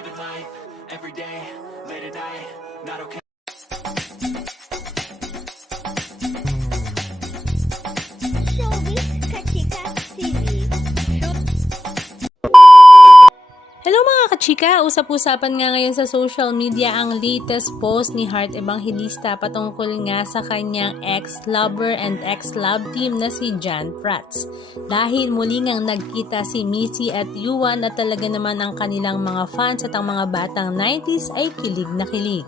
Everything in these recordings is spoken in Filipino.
living life, every day, late at night, not okay. Showbiz Kachika TV. Hello mga kachika! Usap-usapan nga ngayon sa social media ang latest post ni Heart Evangelista patungkol nga sa kanyang ex-lover and ex-love team na si Jan Prats. Dahil muli ngang nagkita si Missy at Yuan at talaga naman ang kanilang mga fans at ang mga batang 90s ay kilig na kilig.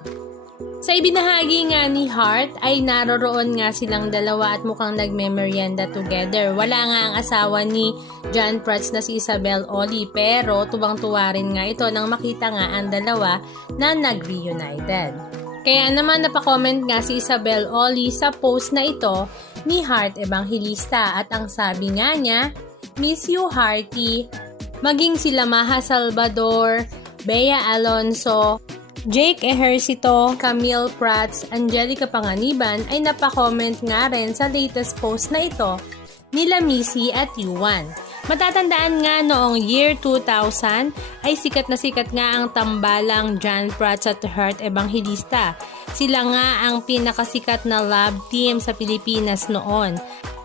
Sa ibinahagi nga ni Heart ay naroroon nga silang dalawa at mukhang nagme-merienda together. Wala nga ang asawa ni Jan Prats na si Isabel Oli pero tuwang-tuwa rin nga ito nang makita nga ang dalawa na nag-reunited. Kaya naman napakomment nga si Isabel Oli sa post na ito ni Heart Evangelista at ang sabi nga niya, "Miss you Hearty, maging sila Maha Salvador, Bea Alonso, Jake Ejercito, Camille Prats, Angelica Panganiban ay napakomment nga rin sa latest post na ito nila Missy at Yuan. Matatandaan nga noong year 2000 ay sikat na sikat nga ang tambalang Jan Prats at Heart Evangelista. Sila nga ang pinakasikat na love team sa Pilipinas noon.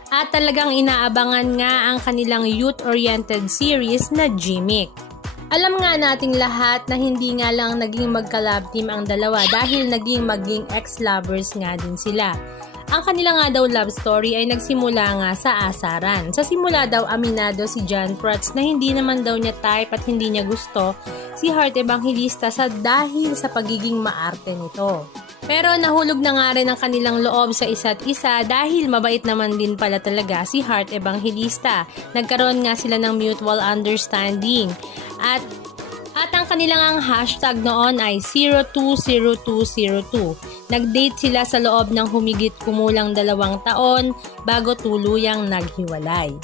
At talagang inaabangan nga ang kanilang youth-oriented series na Gimmick. Alam nga nating lahat na hindi nga lang naging magka-love team ang dalawa dahil maging ex-lovers nga din sila. Ang kanila nga daw love story ay nagsimula nga sa asaran. Sa simula daw aminado si Jan Prats na hindi naman daw niya type at hindi niya gusto si Heart Evangelista dahil sa pagiging maarte nito. Pero nahulog na nga rin ang kanilang loob sa isa't isa dahil mabait naman din pala talaga si Heart Evangelista. Nagkaroon nga sila ng mutual understanding. At ang kanilang ang hashtag noon ay 020202. Nag-date sila sa loob ng humigit kumulang 2 taon bago tuluyang naghiwalay.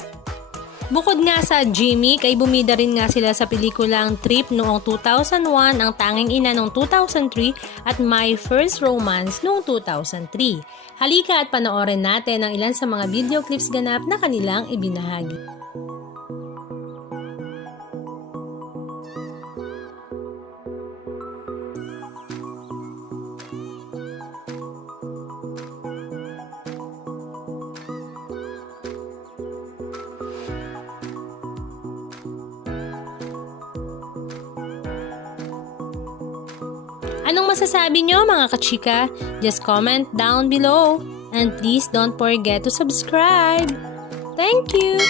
Bukod nga sa Gimmick ay bumida rin nga sila sa pelikulang Trip noong 2001, Ang Tanging Ina noong 2003 at My First Romance noong 2003. Halika at panoorin natin ang ilan sa mga video clips ganap na kanilang ibinahagi. Anong masasabi nyo mga kachika? Just comment down below. And please don't forget to subscribe. Thank you!